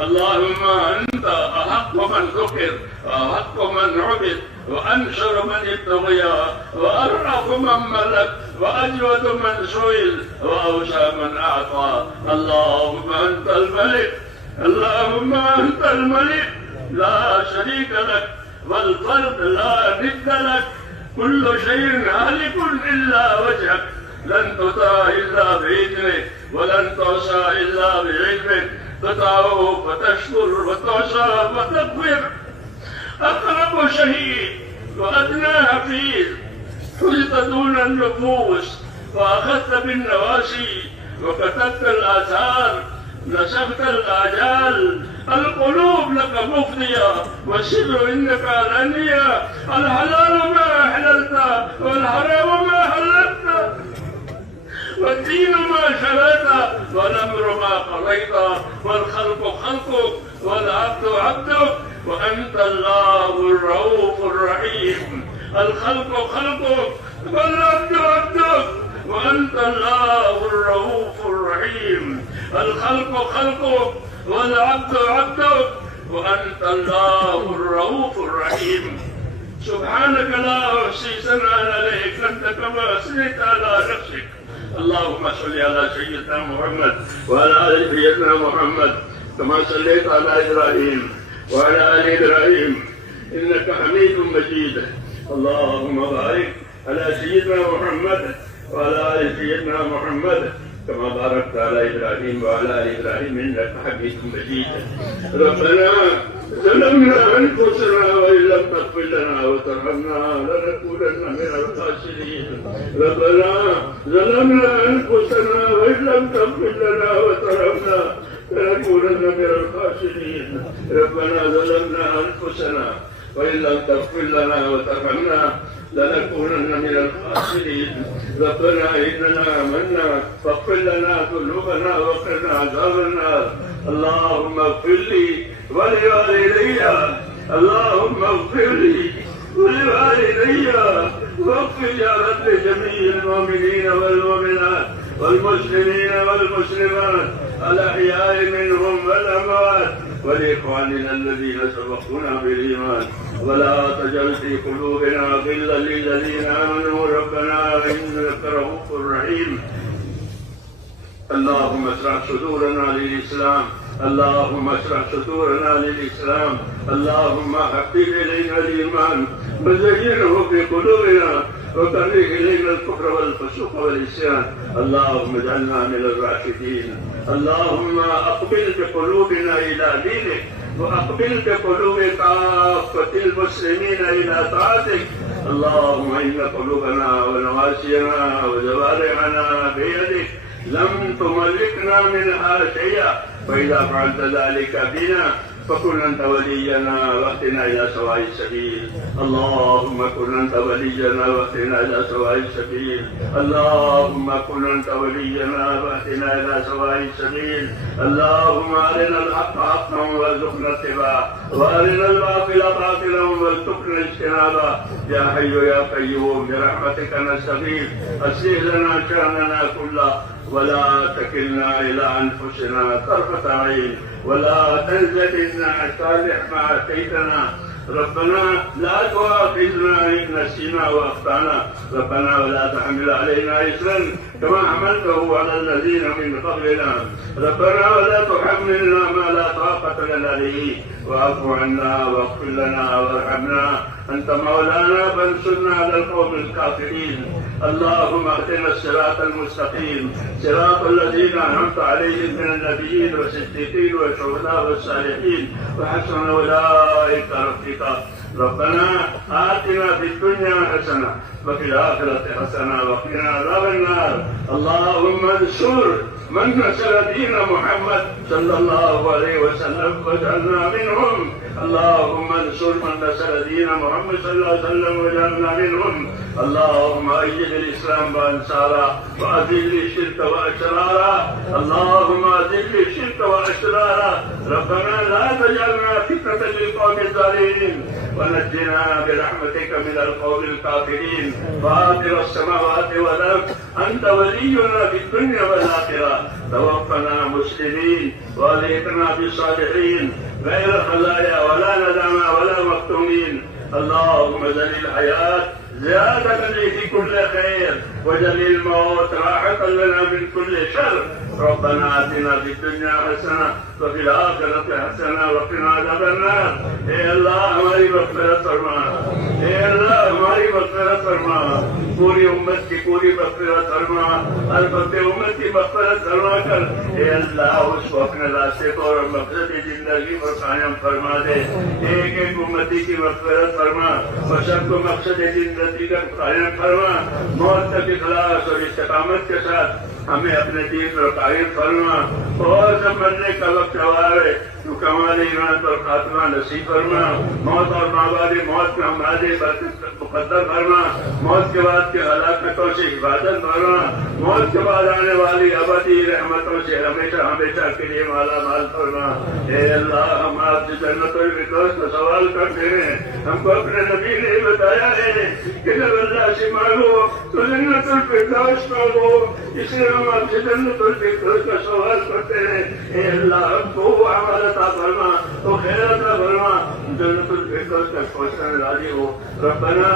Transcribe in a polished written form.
اللهم أنت أحق من ذكر وأحق من عبد وأنشر من ابتغي وأرأف من ملك وأجود من سئل وأوسع من أعطى. اللهم أنت الملك، اللهم أنت الملك لا شريك لك والفرد لا ند لك، كل شيء هالك إلا وجهك، لن تطاع إلا بإذنك ولن تعصى إلا بعلمك، تطاع فتشكر وتعصى وتغفر. أقرب شهيد وأدنى حفيظ، حلت دون النفوس وأخذت بالنواسي وكتبت الآثار، نسخت الآجال، القلوب لك مفضية والسر إنك علانية، الحلال ما أحللت والحرام ما حللت، والدين ما شرعت والأمر ما قضيت، والخلق خلقك والعبد عبدك، وأنت الله الرؤوف الرحيم. الخلق خلقك والعبد عبدك، وأنت الله الرؤوف الرحيم. الخلق خلقك والعبد عبدك، وأنت الله الرؤوف الرحيم. سبحانك لا أحصي ثناء عليك أنت كما أثنيت على نفسك. اللهم صل على سيدنا محمد وعلى آل سيدنا محمد كما صليت على إبراهيم وعلى آل إبراهيم إنك حميد مجيد. اللهم بارك على سيدنا محمد وعلى آل سيدنا محمد كما باركت على إبراهيم وعلى آل إبراهيم إنك حميد مجيد. ربنا ظلمنا أنفسنا وإن لم تغفر لنا وترحمنا لنكونن من الخاسرين. ربنا ظلمنا أنفسنا وإن لم تغفر لنا وترحمنا لنكونن من الخاسرين. ربنا ظلمنا أنفسنا وإن لم تغفر لنا وترحمنا لنكونن من الخاسرين. ربنا إننا آمنا فاغفر لنا ذنوبنا وقنا عذاب النار. اللهم اغفر لي ولوالدي، اللهم اغفر لي ولوالدي واغفر يا رب لجميع المؤمنين والمؤمنات والمسلمين والمسلمات الأحياء منهم والأموات، ولإخواننا الذين سبقونا بالإيمان، ولا تجعل في قلوبنا غلا للذين آمنوا ربنا إنك رؤوف رحيم. اللهم اشرح صدورنا للإسلام، اللهم اشرح صدورنا للإسلام. اللهم حبب إلينا الإيمان وزينه في قلوبنا وكره إلينا الكفر والفسوق والعصيان. اللهم اجعلنا من الراشدين. اللهم أقبل بقلوبنا إلى دينك وأقبل بقلوب كافة المسلمين إلى طاعتك. اللهم إن قلوبنا ونواسينا وجوارحنا بيدك، لم تملكنا منها شيئا، فإذا فعلت ذلك بنا فكن أنت ولينا واهدنا إلى سواء السبيل. اللهم كن أنت ولينا واهدنا إلى سواء السبيل. اللهم كن أنت ولينا واهدنا إلى سواء السبيل. اللهم أرنا الحق حقا وارزقنا اتباعه، وأرنا الباطل باطلا وارزقنا اجتنابه. يا حي يا قيوم برحمتك نستغيث، أصلح لنا شأننا كله ولا تكلنا إلى أنفسنا طرفة عين، ولا تنزلنا صالح ما أتيتنا. ربنا لا تؤاخذنا إن نسينا وأخطأنا، ربنا ولا تحمل علينا إصرا كما حملته على الذين من قبلنا، ربنا ولا تحملنا ما لا طاقة لنا به، واعف عنا واغفر لنا وارحمنا، أنت مولانا فانصرنا على القوم الكافرين. اللهم اهدنا الصراط المستقيم، صراط الذين أنعمت عليهم من النبيين والصديقين والشهداء والصالحين وحسن أولئك رفيقا. ربنا آتنا في الدنيا حسنة وفي الآخرة حسنة وقنا عذاب النار. اللهم انصر من نصر دين محمد صلى الله عليه وسلم واجعلنا منهم. اللهم انصر من نصر دين محمد صلى الله عليه وسلم واجعلنا منهم. اللهم أيد الإسلام وأنصاره وأذل الشرك وأشراره. اللهم أذل الشرك وأشراره. ربنا لا تجعلنا فتنة للقوم الظالمين ونجنا برحمتك من القوم الكافرين. فاطر السماوات والأرض أنت ولينا في الدنيا والآخرة، توفنا مسلمين والحقنا بالصالحين غير خزايا ولا ندامى ولا مفتونين. اللهم اجعل الحياة زيادة لي في كل خير واجعل الموت راحة لنا من كل شر. ربنا آتنا في الدنيا حسنة وفي الآخرة حسنة وقنا عذاب النار. اے اللہ ہماری مغفرت فرما، اے اللہ ہماری مغفرت فرما، پوری امت کی پوری مغفرت فرما، البتہ امت کی مغفرت فرما کر اے اللہ اس کو اپنے راستے کو اور مقصد زندگی پر قائم فرما دے. ایک ایک امتی کی مغفرت فرما اور سب کو مقصد زندگی کا قائم فرما. موت تک اخلاص اور استقامت کے ساتھ ہمیں اپنے دین پر قائم فرما. اور جب مرنے کا وقت آئے تو کمال ایمان پر خاتمہ نصیب فرما. موت اور مابعد موت میں ہمارے برکت مقدر فرما. موت کے بعد کے ہلاکتوں سے حفاظت فرما. موت کے بعد آنے والی ابدی رحمتوں سے ہمیشہ ہمیشہ کے لیے مالا مال فرما. اے اللہ ہم آپ سے جنت الفردوس کا سوال کرتے ہیں. ہم کو اپنے نبی نے بتایا ہے کہ جب اللہ سے مانگو تو جنت الفردوس مانگو، اس لیے ہم آپ سے جنت الفردوس کا سوال کرتے ہیں. اے اللہ ہم کو وہ عمل عطا فرما، تو خیر عطا فرما، جنت الفردوس تک پہنچنے راضی ہو. ربنا